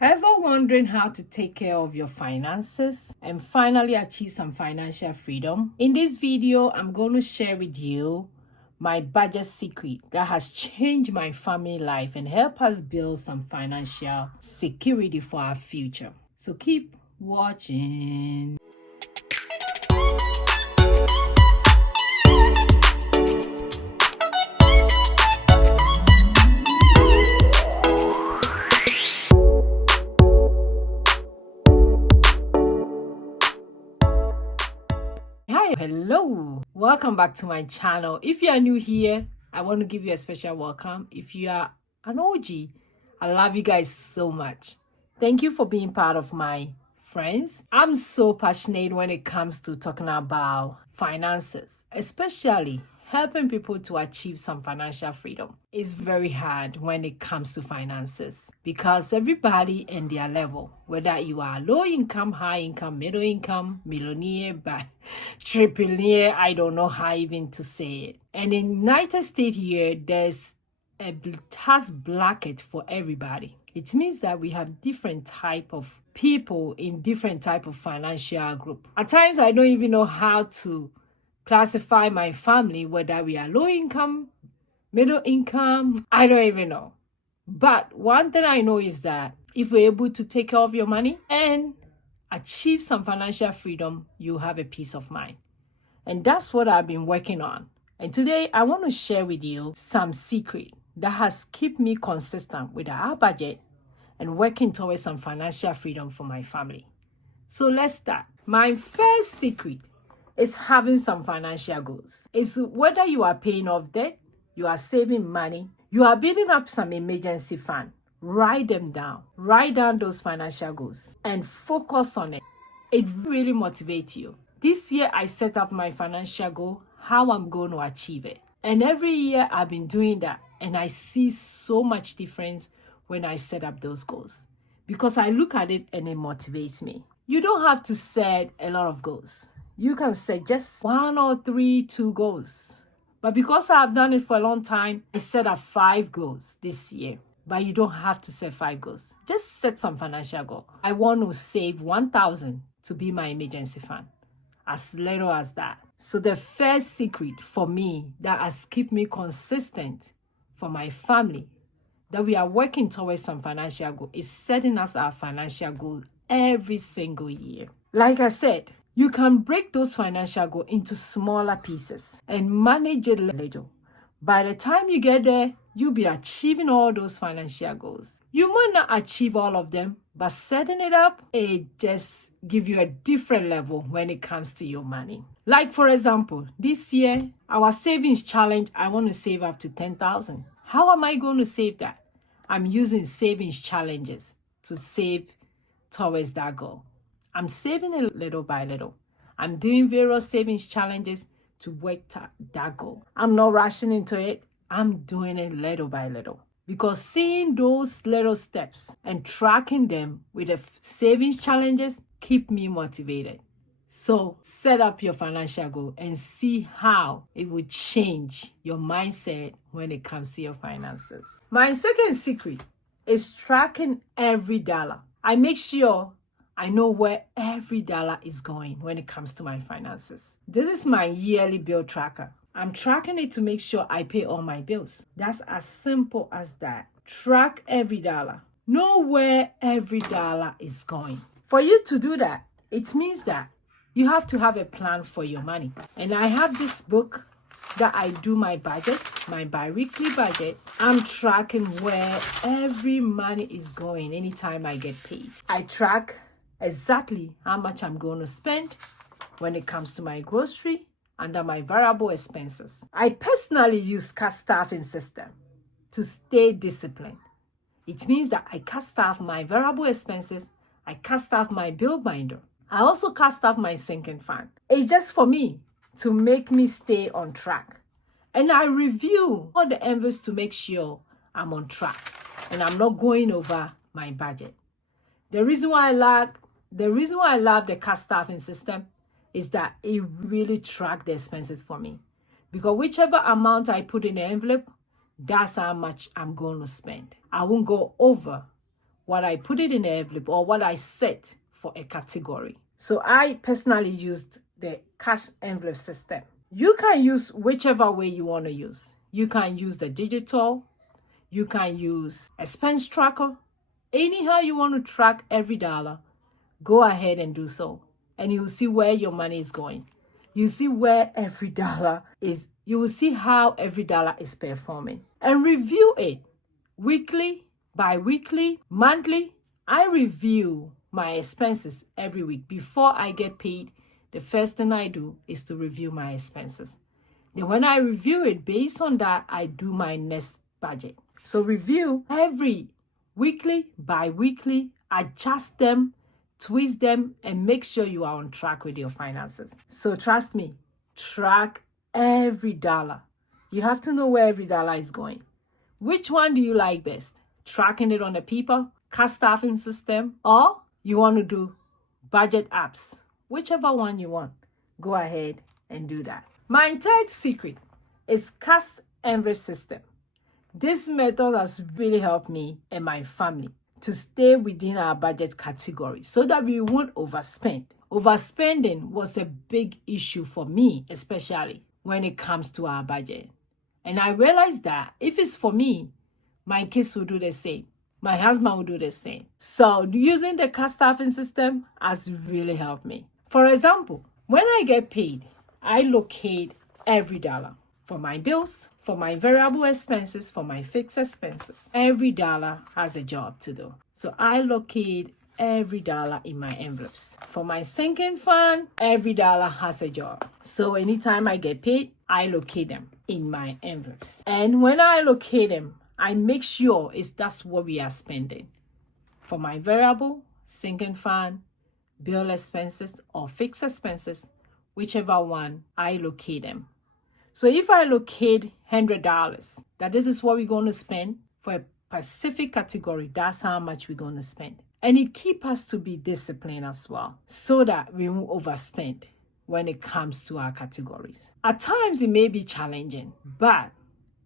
Ever wondering how to take care of your finances and finally achieve some financial freedom? In this video, I'm going to share with you my budget secret that has changed my family life and help us build some financial security for our future. So keep watching. Hi, hello, welcome back to my channel. If you are new here, I want to give you a special welcome. If you are an OG, I love you guys so much. Thank you for being part of my friends. I'm so passionate when it comes to talking about finances, especially helping people to achieve some financial freedom. Is very hard when it comes to finances because everybody and their level, whether you are low income, high income, middle income, millionaire, but trillionaire, I don't know how even to say it. And in United States here, there's a tax bracket for everybody. It means that we have different type of people in different type of financial group. At times, I don't even know how to classify my family, whether we are low income, middle income, I don't even know. But one thing I know is that if you're able to take care of your money and achieve some financial freedom, you have a peace of mind. And that's what I've been working on. And today I want to share with you some secret that has kept me consistent with our budget and working towards some financial freedom for my family. So let's start. My first secret is having some financial goals. It's whether you are paying off debt, you are saving money, you are building up some emergency fund. Write them down. Write down those financial goals and focus on it. It really motivates you. This year, I set up my financial goal, how I'm going to achieve it. And every year, I've been doing that. And I see so much difference when I set up those goals because I look at it and it motivates me. You don't have to set a lot of goals. You can set just 1 or 3, 2 goals. But because I've done it for a long time, I set up 5 goals this year. But you don't have to set 5 goals. Just set some financial goal. I want to save 1,000 to be my emergency fund. As little as that. So the first secret for me that has kept me consistent for my family, that we are working towards some financial goal, is setting us our financial goal every single year. Like I said, you can break those financial goals into smaller pieces and manage it little. By the time you get there, you'll be achieving all those financial goals. You might not achieve all of them, but setting it up, it just gives you a different level when it comes to your money. Like for example, this year, our savings challenge, I want to save up to 10,000. How am I going to save that? I'm using savings challenges to save towards that goal. I'm saving it little by little. I'm doing various savings challenges to work that goal. I'm not rushing into it. I'm doing it little by little. Because seeing those little steps and tracking them with the savings challenges keep me motivated. So set up your financial goal and see how it will change your mindset when it comes to your finances. My second secret is tracking every dollar. I make sure I know where every dollar is going when it comes to my finances. This is my yearly bill tracker. I'm tracking it to make sure I pay all my bills. That's as simple as that. Track every dollar. Know where every dollar is going. For you to do that, it means that you have to have a plan for your money. And I have this book that I do my budget, my bi-weekly budget. I'm tracking where every money is going anytime I get paid. I track exactly how much I'm going to spend when it comes to my grocery under my variable expenses. I personally use cash staffing system to stay disciplined. It means that I cash staff my variable expenses, I cash staff my bill binder. I also cash staff my sinking fund. It's just for me to make me stay on track. And I review all the envelopes to make sure I'm on track and I'm not going over my budget. The reason why I love the cash staffing system is that it really tracks the expenses for me. Because whichever amount I put in the envelope, that's how much I'm going to spend. I won't go over what I put it in the envelope or what I set for a category. So I personally used the cash envelope system. You can use whichever way you want to use. You can use the digital, you can use expense tracker. Anyhow you want to track every dollar, go ahead and do so. And you will see where your money is going. You see where every dollar is. You will see how every dollar is performing. And review it weekly, bi-weekly, monthly. I review my expenses every week. Before I get paid, the first thing I do is to review my expenses. Then when I review it, based on that, I do my next budget. So review every weekly, bi-weekly, adjust them, twist them, and make sure you are on track with your finances. So trust me, track every dollar. You have to know where every dollar is going. Which one do you like best? Tracking it on the paper, cash staffing system, or you want to do budget apps? Whichever one you want, go ahead and do that. My third secret is cash envelope system. This method has really helped me and my family to stay within our budget category so that we won't overspend. Overspending was a big issue for me, especially when it comes to our budget. And I realized that if it's for me, my kids will do the same. My husband will do the same. So using the cash staffing system has really helped me. For example, when I get paid, I locate every dollar for my bills, for my variable expenses, for my fixed expenses. Every dollar has a job to do. So I locate every dollar in my envelopes. For my sinking fund, every dollar has a job. So anytime I get paid, I locate them in my envelopes. And when I locate them, I make sure that's what we are spending. For my variable, sinking fund, bill expenses, or fixed expenses, whichever one, I locate them. So if I locate $100, that this is what we're going to spend for a specific category, that's how much we're going to spend. And it keeps us to be disciplined as well, so that we won't overspend when it comes to our categories. At times, it may be challenging, but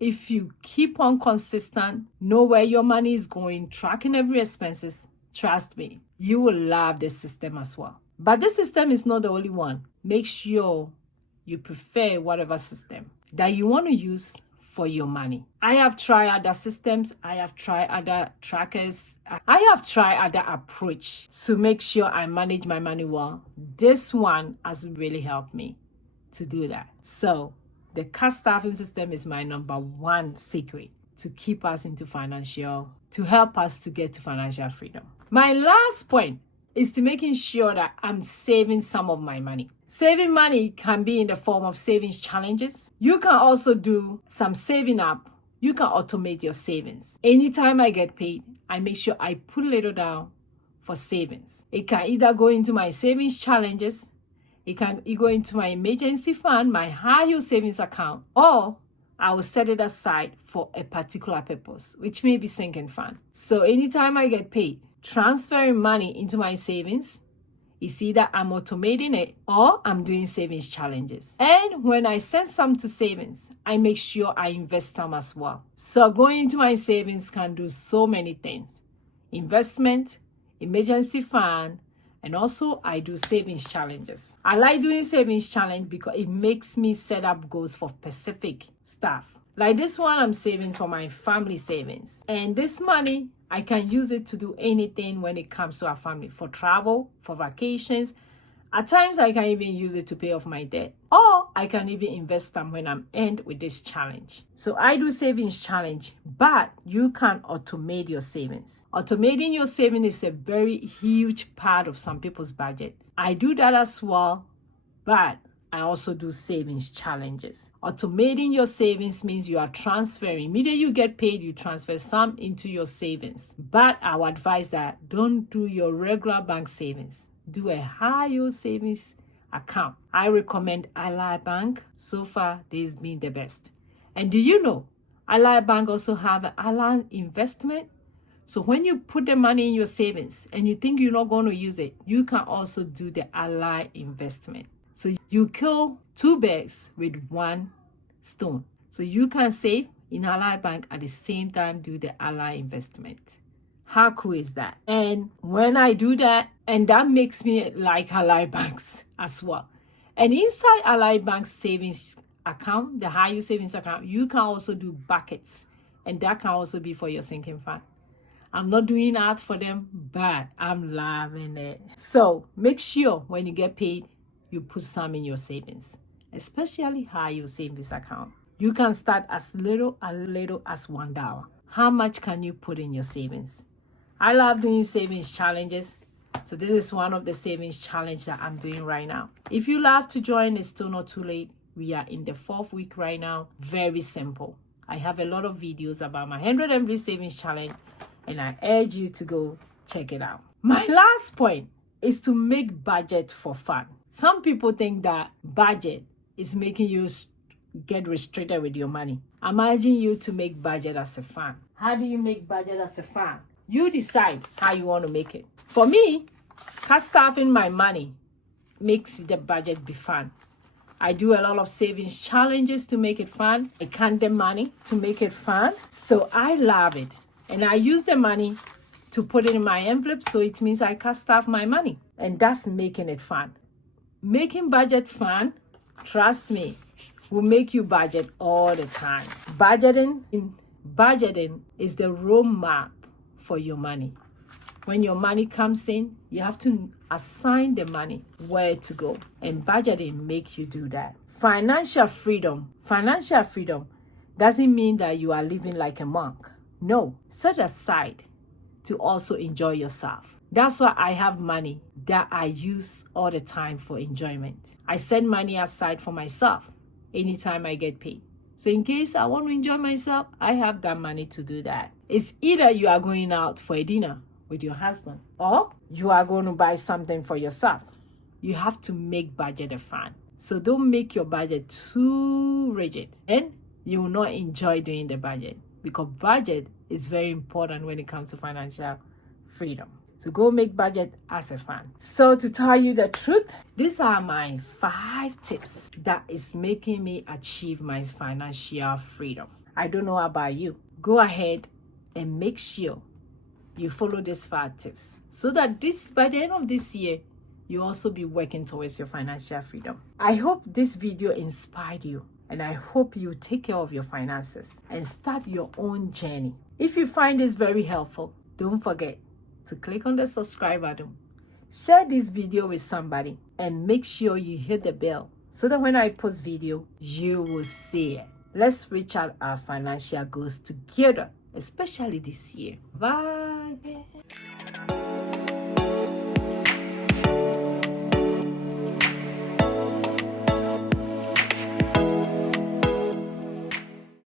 if you keep on consistent, know where your money is going, tracking every expenses, trust me, you will love this system as well. But this system is not the only one. Make sure you prefer whatever system that you want to use for your money. I have tried other systems. I have tried other trackers. I have tried other approach to make sure I manage my money well. This one has really helped me to do that. So the cash staffing system is my number one secret to keep us to help us to get to financial freedom. My last point is to making sure that I'm saving some of my money. Saving money can be in the form of savings challenges. You can also do some saving up. You can automate your savings. Anytime I get paid, I make sure I put a little down for savings. It can either go into my savings challenges, it can go into my emergency fund, my high yield savings account, or I will set it aside for a particular purpose, which may be sinking fund. So anytime I get paid, transferring money into my savings, it's either I'm automating it or I'm doing savings challenges. And when I send some to savings, I make sure I invest some as well. So going into my savings can do so many things. Investment, emergency fund, and also I do savings challenges. I like doing savings challenge because it makes me set up goals for specific stuff. Like this one, I'm saving for my family savings. And this money, I can use it to do anything when it comes to our family, for travel, for vacations. At times, I can even use it to pay off my debt, or I can even invest them when I'm end with this challenge. So I do savings challenge, but you can automate your savings. Automating your savings is a very huge part of some people's budget. I do that as well, but I also do savings challenges. Automating your savings means you are transferring. Immediately you get paid, you transfer some into your savings. But I would advise that don't do your regular bank savings. Do a high yield savings account. I recommend Ally Bank. So far, this has been the best. And do you know, Ally Bank also have an Ally investment? So when you put the money in your savings and you think you're not going to use it, you can also do the Ally investment. So you kill two birds with one stone. So you can save in Ally Bank at the same time do the Ally investment. How cool is that? And when I do that, and that makes me like Ally Banks as well. And inside Ally Bank's savings account, the high yield savings account, you can also do buckets. And that can also be for your sinking fund. I'm not doing that for them, but I'm loving it. So make sure when you get paid, you put some in your savings, especially high yield savings account. You can start as little as $1. How much can you put in your savings? I love doing savings challenges. So this is one of the savings challenge that I'm doing right now. If you love to join, it's still not too late. We are in the 4th week right now. Very simple. I have a lot of videos about my 100 MV savings challenge, and I urge you to go check it out. My last point is to make budget for fun. Some people think that budget is making you get restricted with your money. I'm urging you to make budget as a fun. How do you make budget as a fun? You decide how you want to make it. For me, stuffing my money makes the budget be fun. I do a lot of savings challenges to make it fun. I count the money to make it fun. So I love it. And I use the money to put it in my envelope, so it means I can stuff my money. And that's making it fun. Making budget fun, trust me, will make you budget all the time. Budgeting is the roadmap for your money. When your money comes in, you have to assign the money where to go. And budgeting makes you do that. Financial freedom doesn't mean that you are living like a monk. No, set aside to also enjoy yourself. That's why I have money that I use all the time for enjoyment. I set money aside for myself anytime I get paid. So in case I want to enjoy myself, I have that money to do that. It's either you are going out for a dinner with your husband, or you are going to buy something for yourself. You have to make budget a fun. So don't make your budget too rigid, and you will not enjoy doing the budget, because budget is very important when it comes to financial freedom. So go make budget as a fun. So to tell you the truth, these are my 5 tips that is making me achieve my financial freedom. I don't know about you. Go ahead and make sure you follow these 5 tips so that by the end of this year, you also be working towards your financial freedom. I hope this video inspired you, and I hope you take care of your finances and start your own journey. If you find this very helpful, don't forget to click on the subscribe button. Share this video with somebody, and make sure you hit the bell so that when I post video, you will see it. Let's reach out our financial goals together, especially this year. Bye.